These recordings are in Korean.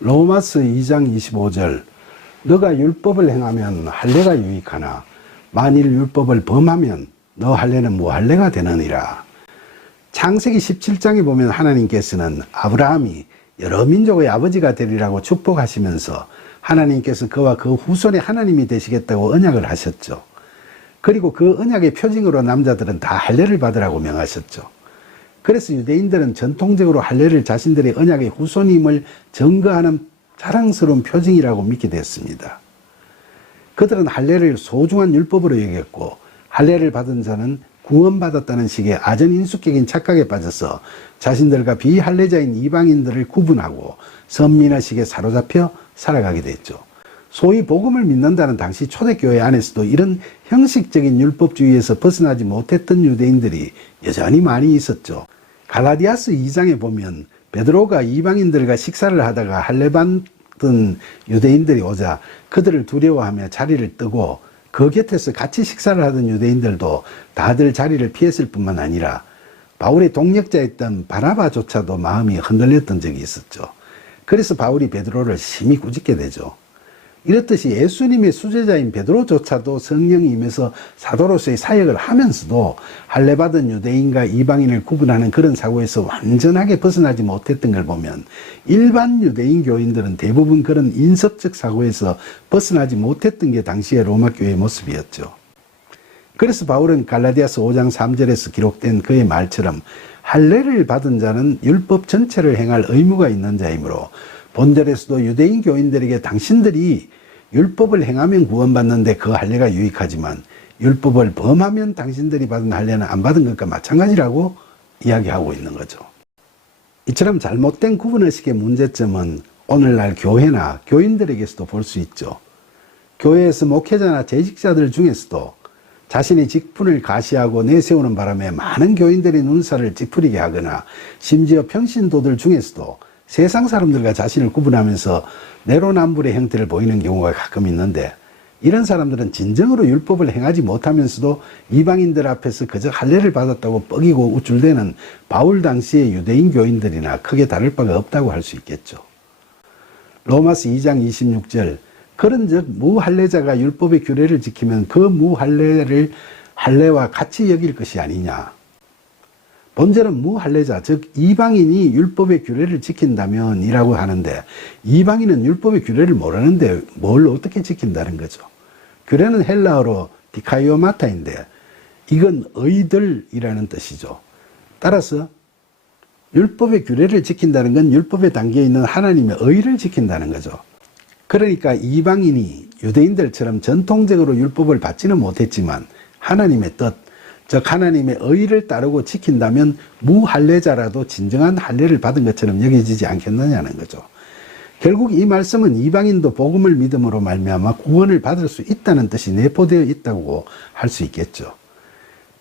로마서 2장 25절 너가 율법을 행하면 할례가 유익하나 만일 율법을 범하면 너 할례는 무할례가 되느니라. 창세기 17장에 보면 하나님께서는 아브라함이 여러 민족의 아버지가 되리라고 축복하시면서 하나님께서 그와 그 후손의 하나님이 되시겠다고 언약을 하셨죠. 그리고 그 언약의 표징으로 남자들은 다 할례를 받으라고 명하셨죠. 그래서 유대인들은 전통적으로 할례를 자신들의 언약의 후손임을 증거하는 자랑스러운 표징이라고 믿게 됐습니다. 그들은 할례를 소중한 율법으로 여겼고 할례를 받은 자는 구원받았다는 식의 아전인수격인 착각에 빠져서 자신들과 비할례자인 이방인들을 구분하고 선민의식에 사로잡혀 살아가게 됐죠. 소위 복음을 믿는다는 당시 초대교회 안에서도 이런 형식적인 율법주의에서 벗어나지 못했던 유대인들이 여전히 많이 있었죠. 갈라디아서 2장에 보면 베드로가 이방인들과 식사를 하다가 할례 받은 유대인들이 오자 그들을 두려워하며 자리를 뜨고 그 곁에서 같이 식사를 하던 유대인들도 다들 자리를 피했을 뿐만 아니라 바울의 동역자였던 바나바조차도 마음이 흔들렸던 적이 있었죠. 그래서 바울이 베드로를 심히 꾸짖게 되죠. 이렇듯이 예수님의 수제자인 베드로조차도 성령이 임해서 사도로서의 사역을 하면서도 할례받은 유대인과 이방인을 구분하는 그런 사고에서 완전하게 벗어나지 못했던 걸 보면 일반 유대인 교인들은 대부분 그런 인섭적 사고에서 벗어나지 못했던 게 당시의 로마 교회의 모습이었죠. 그래서 바울은 갈라디아서 5장 3절에서 기록된 그의 말처럼 할례를 받은 자는 율법 전체를 행할 의무가 있는 자이므로 본절에서도 유대인 교인들에게 당신들이 율법을 행하면 구원받는데 그 할례가 유익하지만 율법을 범하면 당신들이 받은 할례는 안 받은 것과 마찬가지라고 이야기하고 있는 거죠. 이처럼 잘못된 구분의식의 문제점은 오늘날 교회나 교인들에게서도 볼 수 있죠. 교회에서 목회자나 재직자들 중에서도 자신의 직분을 가시하고 내세우는 바람에 많은 교인들의 눈살을 찌푸리게 하거나 심지어 평신도들 중에서도 세상 사람들과 자신을 구분하면서 내로남불의 형태를 보이는 경우가 가끔 있는데 이런 사람들은 진정으로 율법을 행하지 못하면서도 이방인들 앞에서 그저 할례를 받았다고 뻐기고 우쭐대는 바울 당시의 유대인 교인들이나 크게 다를 바가 없다고 할 수 있겠죠. 로마서 2장 26절 그런즉 무할례자가 율법의 규례를 지키면 그 무할례를 할례와 같이 여길 것이 아니냐. 본절은 무할례자 즉 이방인이 율법의 규례를 지킨다면 이라고 하는데 이방인은 율법의 규례를 모르는데 뭘 어떻게 지킨다는 거죠. 규례는 헬라어로 디카이오마타인데 이건 의들이라는 뜻이죠. 따라서 율법의 규례를 지킨다는 건 율법에 담겨있는 하나님의 의를 지킨다는 거죠. 그러니까 이방인이 유대인들처럼 전통적으로 율법을 받지는 못했지만 하나님의 뜻 즉 하나님의 의를 따르고 지킨다면 무할례자라도 진정한 할례를 받은 것처럼 여겨지지 않겠느냐는 거죠. 결국 이 말씀은 이방인도 복음을 믿음으로 말미암아 구원을 받을 수 있다는 뜻이 내포되어 있다고 할 수 있겠죠.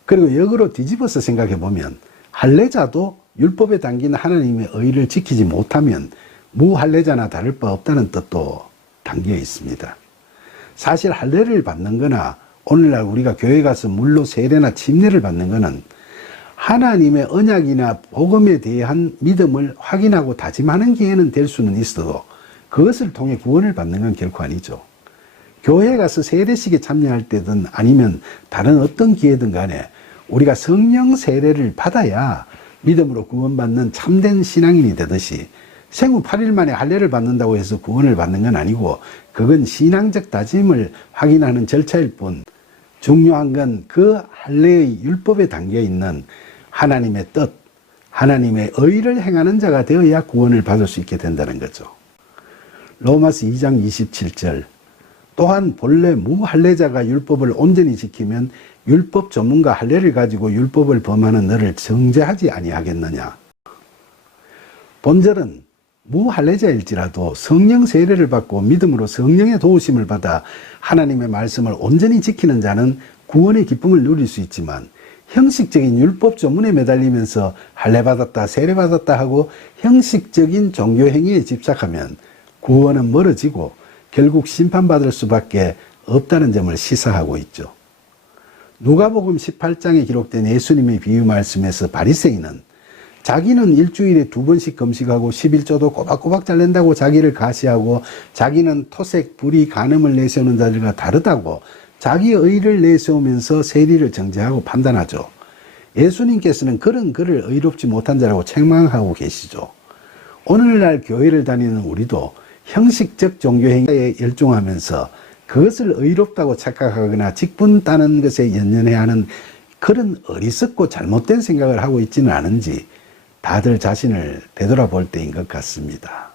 그리고 역으로 뒤집어서 생각해 보면 할례자도 율법에 담긴 하나님의 의를 지키지 못하면 무할례자나 다를 바 없다는 뜻도 담겨 있습니다. 사실 할례를 받는 거나 오늘날 우리가 교회 가서 물로 세례나 침례를 받는 것은 하나님의 언약이나 복음에 대한 믿음을 확인하고 다짐하는 기회는 될 수는 있어도 그것을 통해 구원을 받는 건 결코 아니죠. 교회에 가서 세례식에 참여할 때든 아니면 다른 어떤 기회든 간에 우리가 성령 세례를 받아야 믿음으로 구원받는 참된 신앙인이 되듯이 생후 8일 만에 할례를 받는다고 해서 구원을 받는 건 아니고 그건 신앙적 다짐을 확인하는 절차일 뿐 중요한 건 그 할례의 율법에 담겨 있는 하나님의 뜻, 하나님의 의를 행하는 자가 되어야 구원을 받을 수 있게 된다는 거죠. 로마서 2장 27절 또한 본래 무할례자가 율법을 온전히 지키면 율법 전문가 할례를 가지고 율법을 범하는 너를 정죄하지 아니하겠느냐. 본절은 무할례자일지라도 성령 세례를 받고 믿음으로 성령의 도우심을 받아 하나님의 말씀을 온전히 지키는 자는 구원의 기쁨을 누릴 수 있지만 형식적인 율법 조문에 매달리면서 할례 받았다 세례 받았다 하고 형식적인 종교 행위에 집착하면 구원은 멀어지고 결국 심판받을 수밖에 없다는 점을 시사하고 있죠. 누가복음 18장에 기록된 예수님의 비유 말씀에서 바리새인은 자기는 일주일에 2번씩 금식하고 11조도 꼬박꼬박 잘 낸다고 자기를 가시하고, 자기는 토색, 불의, 간음을 내세우는 자들과 다르다고 자기의 의를 내세우면서 세리를 정죄하고 판단하죠. 예수님께서는 그런 그를 의롭지 못한 자라고 책망하고 계시죠. 오늘날 교회를 다니는 우리도 형식적 종교 행위에 열중하면서 그것을 의롭다고 착각하거나 직분 따는 것에 연연해 하는 그런 어리석고 잘못된 생각을 하고 있지는 않은지 다들 자신을 되돌아볼 때인 것 같습니다.